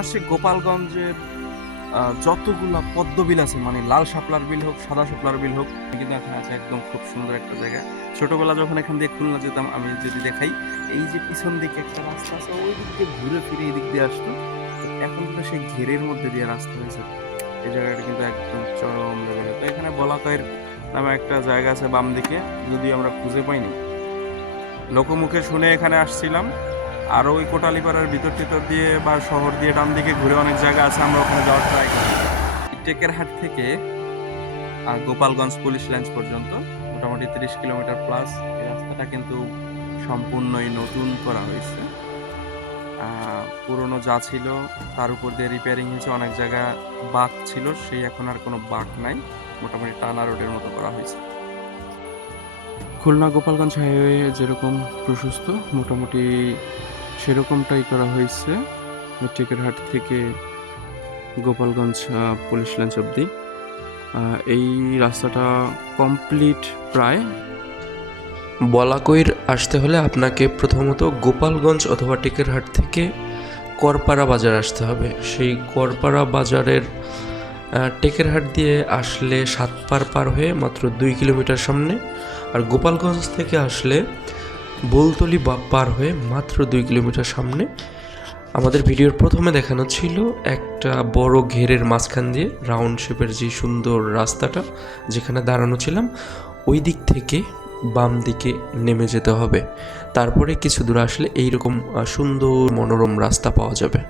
আসছি গোপালগঞ্জের যতগুলা পদ্মবিল আছে মানে লাল শাপলার বিল হোক, সাদা শাপলার বিল হোক, কিন্তু এখানে আছে একদম খুব সুন্দর একটা জায়গা। ছোটবেলা যখন এখান দিয়ে খুলনা যেতাম, আমি যদি দেখাই, এই যে পিছন দিকে একটা রাস্তা আছে, ওই দিক দিয়ে ঘুরে ফিরে এই দিক দিয়ে আসতো। এখন তো সেই ঘেরের মধ্যে দিয়ে রাস্তা হয়েছে। এই জায়গাটা কিন্তু একদম চরম লেভেলে তো এখানে বলাকয়ের নামে একটা জায়গা আছে বাম দিকে যদি আমরা খুঁজে পাইনি। লোকমুখে শুনে এখানে আসছিলাম। আর ওই কোটালিপাড়ার ভিতর টিতর দিয়ে বা শহর দিয়ে ডান দিকে ঘুরে অনেক জায়গা আছে, আমরা ওখানে যাওয়ার ট্রাই করি। টেকেরহাট থেকে আর গোপালগঞ্জ পুলিশ লাইন্স পর্যন্ত, মোটামুটি তিরিশ কিলোমিটার প্লাস এই রাস্তাটা কিন্তু সম্পূর্ণই নতুন করা হয়েছে। পুরনো যা ছিল, তার উপর দিয়ে রিপেয়ারিং হয়েছে, অনেক জায়গা বাঁক ছিল, সেই এখন আর কোনো বাঁক নাই। মোটামুটি টানা রোডের মতো করা হয়েছে। খুলনা গোপালগঞ্জ হাইওয়ে যেরকম প্রশস্ত, মোটামুটি সেরকমটাই করা হয়েছে। টেকেরহাট থেকে গোপালগঞ্জ পুলিশ লাইন্স অবধি। এই রাস্তাটা কমপ্লিট প্রায়। বলাকইর আসতে হলে আপনাকে প্রথমত গোপালগঞ্জ অথবা টেকেরহাট থেকে করপাড়া বাজার আসতে হবে। সেই করপাড়া বাজারের টেকেরহাট দিয়ে আসলে সাতপার পার হয়ে মাত্র দুই কিলোমিটার সামনে, আর গোপালগঞ্জ থেকে আসলে বোলতলি পার হয়ে মাত্র দুই কিলোমিটার সামনে আমাদের ভিডিওর প্রথমে দেখানো ছিল একটা বড় ঘেরের মাঝখান দিয়ে রাউন্ড শেপের যে সুন্দর রাস্তাটা যেখানে দাঁড়ানো ছিলাম, ওই দিক থেকে বাম দিকে নেমে যেতে হবে। তারপরে কিছু দূর আসলে এইরকম সুন্দর মনোরম রাস্তা পাওয়া যাবে।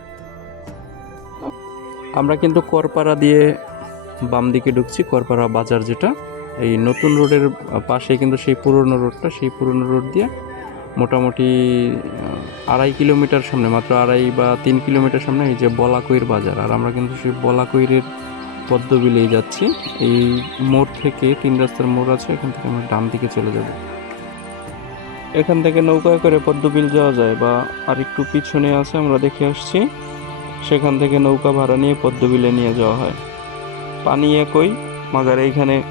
আমরা কিন্তু করপাড়া দিয়ে বাম দিকে ঢুকছি, করপাড়া বাজার যেটা। এই নতুন রোডের পাশে কিন্তু সেই পুরনো রোডটা, সেই পুরনো রোড দিয়ে মোটামুটি আড়াই কিলোমিটার সামনে, মাত্র আড়াই বা তিন কিলোমিটার সামনে এই যে বলাকইর বাজার। আর আমরা কিন্তু সেই বলাকইরের পদ্মবিলেই যাচ্ছি। এই মোড় থেকে তিন রাস্তার মোড় আছে, এখান থেকে আমরা ডান দিকে চলে যাব। এখান থেকে নৌকায় করে পদ্মবিল যাওয়া যায় বা আর একটু পিছনে আছে, আমরা দেখে আসছি। সেখান থেকে নৌকা ভাড়া নিয়ে পদ্মবিলে নিয়ে যাওয়া হয়। পানি একই, মাগার এইখানে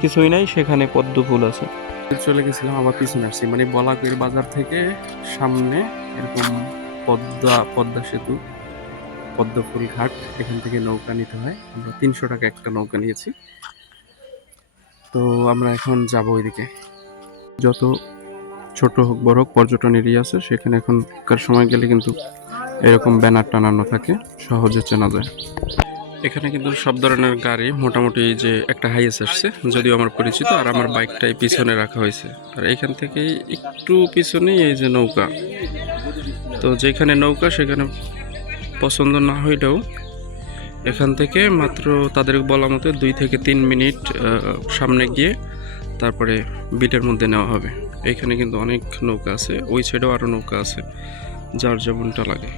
কিছুই নাই, সেখানে পদ্ম ফুল আছে। চলে গেছিলাম আবার পিছনে আসছি মানে বলাকের বাজার থেকে সামনে এরকম পদ্মা পদ্মা সেতু পদ্মফুল ঘাট, এখান থেকে নৌকা নিতে হয়। আমরা তিনশো টাকা একটা নৌকা নিয়েছি। তো আমরা এখন যাব ওইদিকে। যত ছোট হোক, বড় হোক, পর্যটন এরিয়া আছে, সেখানে এখনকার সময় গেলে কিন্তু এরকম ব্যানার টানানো থাকে, সহজে চেনা যায়। এখানে কিন্তু সব ধরনের গাড়ি মোটামুটি যে একটা হাইয়েস আসছে, যদিও আমার পরিচিত আর আমার বাইকটাই পিছনে রাখা হয়েছে। আর এইখান থেকেই একটু পিছনেই এই যে নৌকা। তো যেখানে নৌকা, সেখানে পছন্দ না হইলেও এখান থেকে মাত্র তাদের বলা মতো দুই থেকে তিন মিনিট সামনে গিয়ে তারপরে বিলের মধ্যে নেওয়া হবে। এখানে কিন্তু অনেক নৌকা আছে, ওই সাইডেও আরও নৌকা আছে, যার যেমনটা লাগে।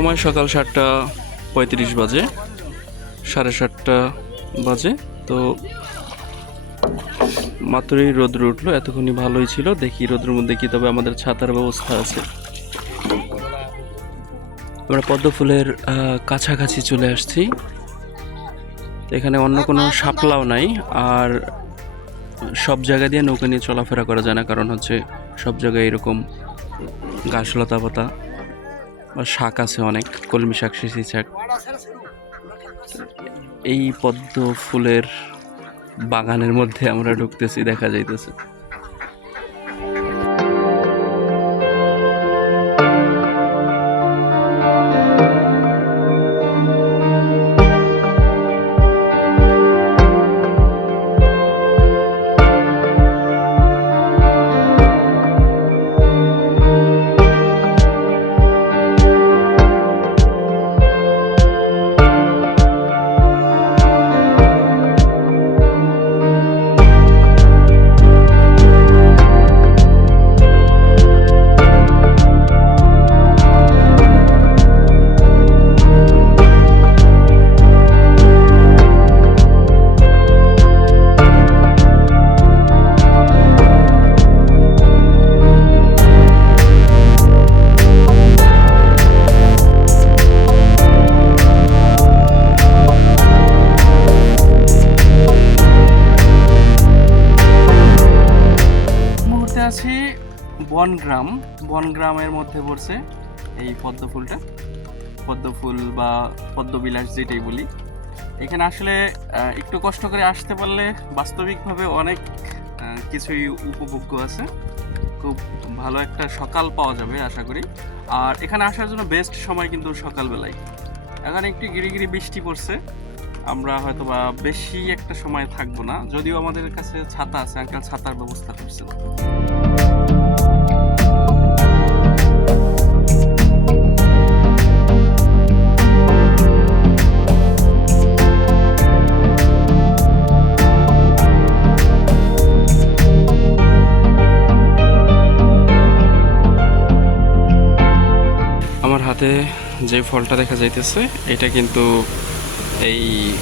সময় সকাল সাতটা পঁয়ত্রিশ বাজে সাড়ে সাতটা বাজে। তো মাত্রই রোদ্র উঠল এতক্ষণই ভালোই ছিল। দেখি রোদ্রের মধ্যে কি তবে আমাদের ছাতার ব্যবস্থা আছে। আমরা পদ্ম ফুলের কাছাকাছি চলে আসছি। এখানে অন্য কোনো শাপলাও নাই। আর সব জায়গা দিয়ে নৌকা নিয়ে চলাফেরা করা যায় না কারণ হচ্ছে সব জায়গায় এরকম গাছ লতা পাতা শাক আছে অনেক, কলমি শাক, শিশি শাক। এই পদ্ম ফুলের বাগানের মধ্যে আমরা ঢুকতেছি, দেখা যাইতেছে। বনগ্রাম। বনগ্রামের মধ্যে পড়ছে এই পদ্ম ফুলটা। পদ্ম ফুল বা পদ্মবিলাস যেটাই বলি। এখানে আসলে একটু কষ্ট করে আসতে পারলে বাস্তবিকভাবে অনেক কিছুই উপভোগ্য আছে। খুব ভালো একটা সকাল পাওয়া যাবে আশা করি। আর এখানে আসার জন্য বেস্ট সময় কিন্তু সকালবেলায়। এখানে একটু গিরিগিরি বৃষ্টি পড়ছে। আমরা হয়তো বা বেশি একটা সময় থাকব না, যদিও আমাদের কাছে ছাতা আছে আঙ্কেল ছাতার ব্যবস্থা করছে। আমার হাতে যে ফলটা দেখা যাইতেছে, এটা কিন্তু এই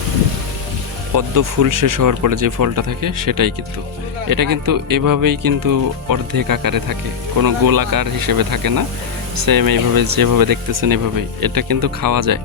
পদ্ম ফুল শেষ হওয়ার পরে যে ফলটা থাকে সেটাই কিন্তু। এটা কিন্তু এভাবেই কিন্তু অর্ধেক আকারে থাকে, কোনো গোল আকার হিসেবে থাকে না। সেম এইভাবে যেভাবে দেখতেছেন এভাবেই। এটা কিন্তু খাওয়া যায়।